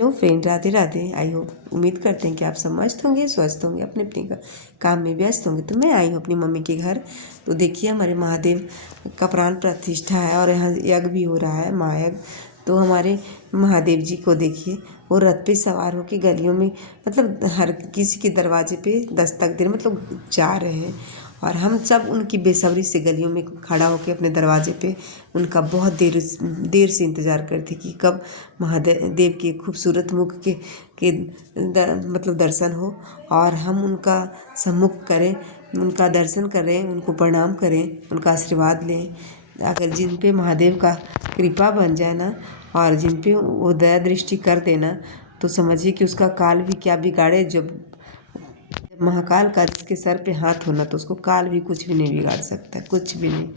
Hello friend, Radhe Radhe. I hope उम्मीद करते हैं कि आप सब मस्त होंगे, स्वस्थ होंगे, अपने अपने काम में व्यस्त होंगे। तो मैं आई हूँ अपनी मम्मी के घर। तो देखिए हमारे महादेव का प्राण प्रतिष्ठा है और यहाँ यज्ञ भी हो रहा है, महायज्ञ। तो हमारे महादेव जी को देखिए, वो रथ पे सवार होकर गलियों में, मतलब हर किसी के दरवाजे पे दस्तक दे, मतलब जा रहे हैं। और हम सब उनकी बेसब्री से गलियों में खड़ा होकर अपने दरवाजे पे उनका बहुत देर से इंतज़ार करते कि कब महादेव के खूबसूरत मुख मतलब दर्शन हो और हम उनका सम्मुख करें, उनका दर्शन करें, उनको प्रणाम करें, उनका आशीर्वाद लें। अगर जिन पे महादेव का कृपा बन जाए ना, और जिन पे वो दया दृष्टि कर देना, तो समझिए कि उसका काल भी क्या बिगाड़े। जब महाकाल का जिसके सर पे हाथ होना, तो उसको काल भी कुछ भी नहीं बिगाड़ सकता, कुछ भी नहीं।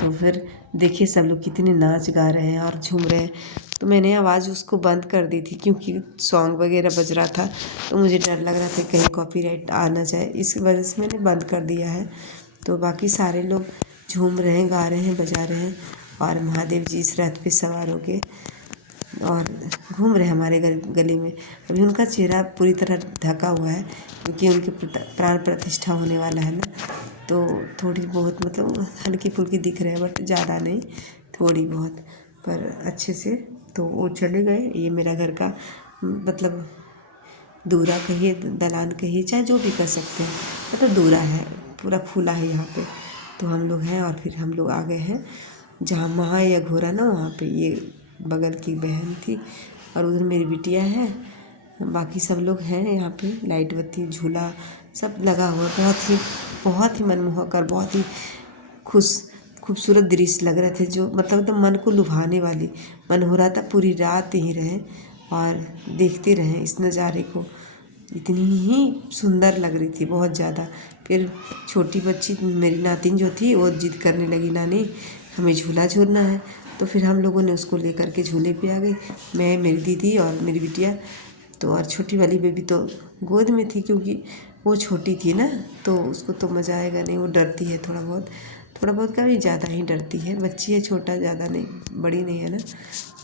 तो फिर देखिए सब लोग कितने नाच गा रहे हैं और झूम रहे हैं। तो मैंने आवाज़ उसको बंद कर दी थी क्योंकि सॉन्ग वगैरह बज रहा था, तो मुझे डर लग रहा था कहीं कॉपीराइट आ ना जाए, इस वजह से मैंने बंद कर दिया है। तो बाकी सारे लोग झूम रहे हैं, गा रहे हैं, बजा रहे हैं और महादेव जी इस रथ पे सवार होके और घूम रहे हमारे गली में। अभी उनका चेहरा पूरी तरह ढका हुआ है क्योंकि उनके प्राण प्रतिष्ठा होने वाला है ना, तो थोड़ी बहुत मतलब हल्की फुल्की दिख रहे हैं, बट ज़्यादा नहीं, थोड़ी बहुत, पर अच्छे से। तो वो चले गए। ये मेरा घर का मतलब दूरा कहिए, दलान कहिए, चाहे जो भी कर सकते हैं, मतलब दूरा है, पूरा खुला है यहाँ पे। तो हम लोग हैं और फिर हम लोग आ गए हैं जहाँ महायज्ञ हो रहा ना, वहाँ पे। ये बगल की बहन थी और उधर मेरी बिटिया है, बाकी सब लोग हैं यहाँ पे। लाइट बत्ती झूला सब लगा हुआ, बहुत ही मनमोहक और बहुत ही खूबसूरत दृश्य लग रहे थे, जो मतलब एकदम मन को लुभाने वाली। मन हो रहा था पूरी रात यहीं रहें और देखते रहें इस नज़ारे को। इतनी ही सुंदर लग रही थी, बहुत ज़्यादा। फिर छोटी बच्ची मेरी नातिन जो थी, वो जिद करने लगी, नानी हमें झूला झूलना है। तो फिर हम लोगों ने उसको लेकर के झूले पे आ गई, मैं, मेरी दीदी और मेरी बिटिया। तो और छोटी वाली बेबी तो गोद में थी क्योंकि वो छोटी थी ना, तो उसको तो मज़ा आएगा नहीं, वो डरती है थोड़ा बहुत का भी, ज़्यादा ही डरती है। बच्ची है, छोटा, ज़्यादा नहीं, बड़ी नहीं है ना।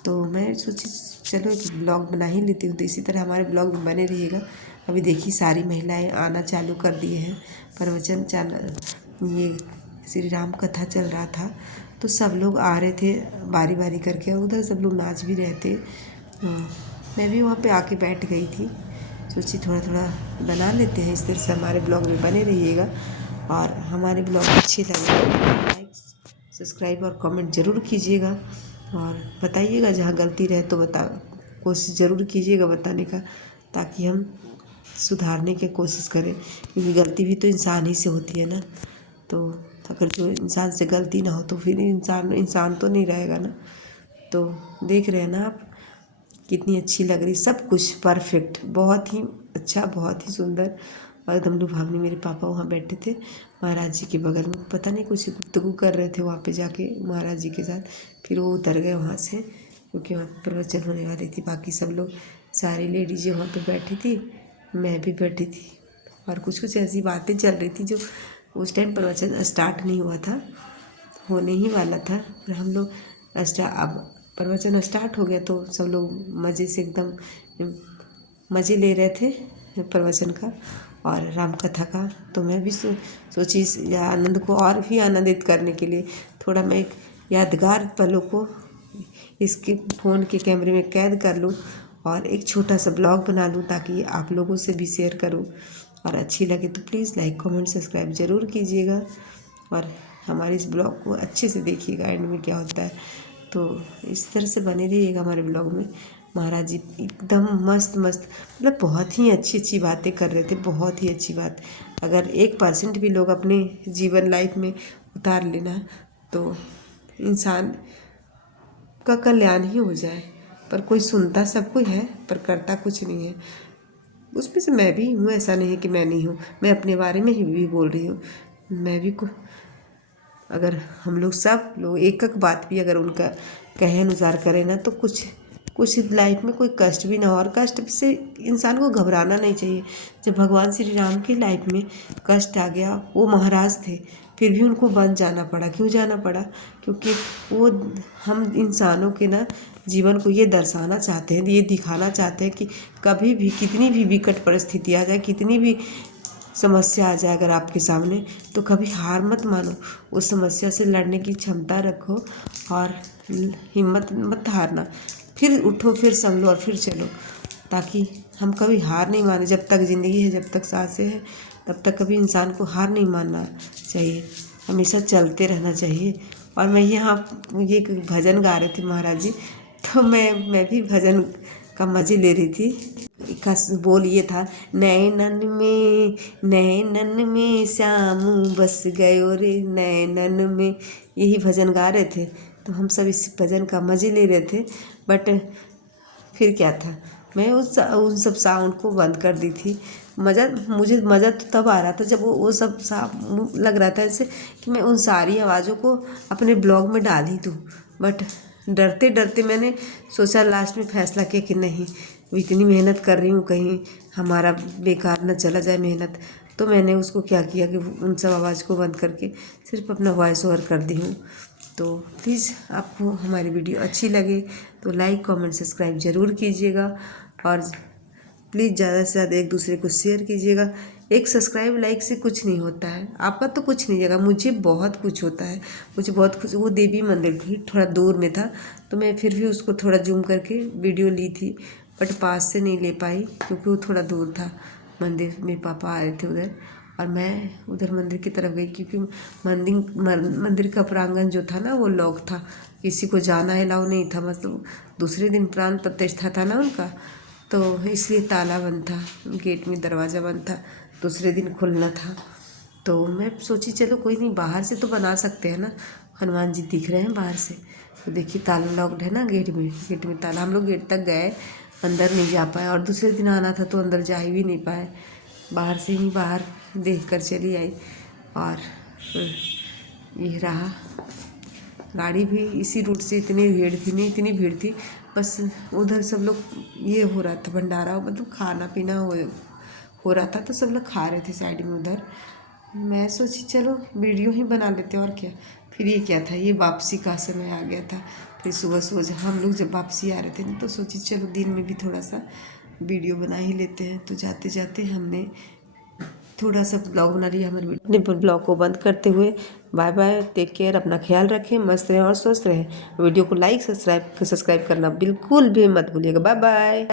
तो मैं सोची चलो एक ब्लॉग बना ही लेती हूँ, तो इसी तरह हमारे ब्लॉग में बने रहिएगा। अभी देखिए सारी महिलाएं आना चालू कर दिए हैं, प्रवचन ये श्री राम कथा चल रहा था, तो सब लोग आ रहे थे बारी बारी करके, और उधर सब लोग नाच भी रहे थे। मैं भी वहाँ पे आके बैठ गई थी, सोची थोड़ा थोड़ा बना लेते हैं। इस तरह से हमारे ब्लॉग में बने रहिएगा, और हमारे ब्लॉग अच्छे लगे लाइक, सब्सक्राइब और कमेंट ज़रूर कीजिएगा, और बताइएगा जहाँ गलती रहे तो कोशिश ज़रूर कीजिएगा बताने का, ताकि हम सुधारने की कोशिश करें, क्योंकि गलती भी तो इंसान ही से होती है ना। तो अगर जो इंसान से गलती ना हो तो फिर इंसान तो नहीं रहेगा ना। तो देख रहे हैं ना आप, कितनी अच्छी लग रही, सब कुछ परफेक्ट, बहुत ही अच्छा, बहुत ही सुंदर और एकदम लुभावनी। मेरे पापा वहाँ बैठे थे महाराज जी के बगल में, पता नहीं कुछ गुफ्तगू कर रहे थे वहाँ पे जाके महाराज जी के साथ। फिर वो उतर गए वहाँ से क्योंकि वहाँ प्रवचन होने वाली थी। बाकी सब लोग, सारी लेडीज़ें वहाँ पे बैठी थी, मैं भी बैठी थी, और कुछ कुछ ऐसी बातें चल रही थी जो उस टाइम प्रवचन स्टार्ट नहीं हुआ था, होने ही वाला था। फिर हम लोग अब प्रवचन स्टार्ट हो गया, तो सब लोग मज़े से एकदम मज़े ले रहे थे प्रवचन का और राम कथा का। तो मैं भी सोची इस आनंद को और भी आनंदित करने के लिए थोड़ा मैं एक यादगार पलों को इसके फ़ोन के कैमरे में कैद कर लूँ और एक छोटा सा ब्लॉग बना लूँ, ताकि आप लोगों से भी शेयर करूँ। और अच्छी लगे तो प्लीज़ लाइक कमेंट सब्सक्राइब ज़रूर कीजिएगा, और हमारे इस ब्लॉग को अच्छे से देखिएगा, एंड में क्या होता है। तो इस तरह से बने रहिएगा हमारे ब्लॉग में। महाराज जी एकदम मस्त मस्त, मतलब बहुत ही अच्छी अच्छी बातें कर रहे थे, बहुत ही अच्छी बात। अगर 1% भी लोग अपने जीवन लाइफ में उतार लेना, तो इंसान का कल्याण ही हो जाए। पर कोई सुनता सब कुछ है, पर करता कुछ नहीं है। उसमें से मैं भी हूँ, ऐसा नहीं है कि मैं नहीं हूँ, मैं अपने बारे में ही भी बोल रही हूँ। मैं भी अगर हम लोग सब लोग एक एक बात भी अगर उनका कहे अनुसार करें ना, तो कुछ लाइफ में कोई कष्ट भी ना हो। और कष्ट से इंसान को घबराना नहीं चाहिए। जब भगवान श्री राम की लाइफ में कष्ट आ गया, वो महाराज थे, फिर भी उनको वन जाना पड़ा। क्यों जाना पड़ा? क्योंकि वो हम इंसानों के ना जीवन को ये दर्शाना चाहते हैं, ये दिखाना चाहते हैं कि कभी भी कितनी भी विकट परिस्थिति आ जाए, कितनी भी समस्या आ जाए अगर आपके सामने, तो कभी हार मत मानो। उस समस्या से लड़ने की क्षमता रखो और हिम्मत मत हारना। फिर उठो, फिर संभलो और फिर चलो, ताकि हम कभी हार नहीं माने। जब तक ज़िंदगी है, जब तक सांसें हैं, तब तक कभी इंसान को हार नहीं मानना चाहिए, हमेशा चलते रहना चाहिए। और मैं यहाँ ये एक भजन गा रहे थे महाराज जी, तो मैं भी भजन का मज़े ले रही थी। का बोल ये था, नैनन में श्याम बस गयो रे नैनन में। यही भजन गा रहे थे, तो हम सब इस भजन का मज़े ले रहे थे। बट फिर क्या था, मैं उन सब साउंड को बंद कर दी थी। मुझे मज़ा तो तब आ रहा था जब वो सब लग रहा था ऐसे कि मैं उन सारी आवाज़ों को अपने ब्लॉग में डाल ही दूँ। बट डरते डरते मैंने सोचा, लास्ट में फैसला किया कि नहीं, इतनी मेहनत कर रही हूँ, कहीं हमारा बेकार न चला जाए मेहनत। तो मैंने उसको क्या किया कि उन सब आवाज़ को बंद करके सिर्फ अपना वॉइस ओवर कर दी हूँ। तो प्लीज़ आपको हमारी वीडियो अच्छी लगे तो लाइक कमेंट सब्सक्राइब ज़रूर कीजिएगा, और प्लीज़ ज़्यादा से ज़्यादा एक दूसरे को शेयर कीजिएगा। एक सब्सक्राइब लाइक से कुछ नहीं होता है, आपका तो कुछ नहीं जाएगा, मुझे बहुत कुछ होता है। मुझे बहुत कुछ, वो देवी मंदिर थी, थोड़ा दूर में था, तो मैं फिर भी उसको थोड़ा जूम करके वीडियो ली थी, बट पास से नहीं ले पाई क्योंकि वो थोड़ा दूर था मंदिर। मेरे पापा आए थे उधर और मैं उधर मंदिर की तरफ गई, क्योंकि मंदिर का प्रांगण जो था ना वो लॉक था, किसी को जाना अलाउ नहीं था। मतलब दूसरे दिन प्राण प्रतिष्ठा था ना उनका, तो इसलिए ताला बंद था, गेट में दरवाज़ा बंद था, दूसरे दिन खुलना था। तो मैं सोची चलो कोई नहीं, बाहर से तो बना सकते हैं ना, हनुमान जी दिख रहे हैं बाहर से। तो देखिए ताला लॉक्ड है ना, गेट में ताला। हम लोग गेट तक गए, अंदर नहीं जा पाए, और दूसरे दिन आना था तो अंदर जा ही भी नहीं पाए, बाहर से ही बाहर देख कर चली आई। और ये रहा, गाड़ी भी इसी रूट से, इतनी भीड़ थी, बस उधर सब लोग ये हो रहा था भंडारा, मतलब खाना पीना हो रहा था, तो सब लोग खा रहे थे साइड में उधर। मैं सोची चलो वीडियो ही बना लेते और क्या। फिर ये क्या था, ये वापसी का समय आ गया था। फिर सुबह जब हम लोग जब वापसी आ रहे थे ना, तो सोची चलो दिन में भी थोड़ा सा वीडियो बना ही लेते हैं। तो जाते जाते हमने थोड़ा सा ब्लॉग बना लिया। हमारे अपने ब्लॉग को बंद करते हुए बाय बाय, टेक केयर, अपना ख्याल रखें, मस्त रहें और स्वस्थ रहें। वीडियो को लाइक सब्सक्राइब करना बिल्कुल भी मत भूलिएगा। Bye bye.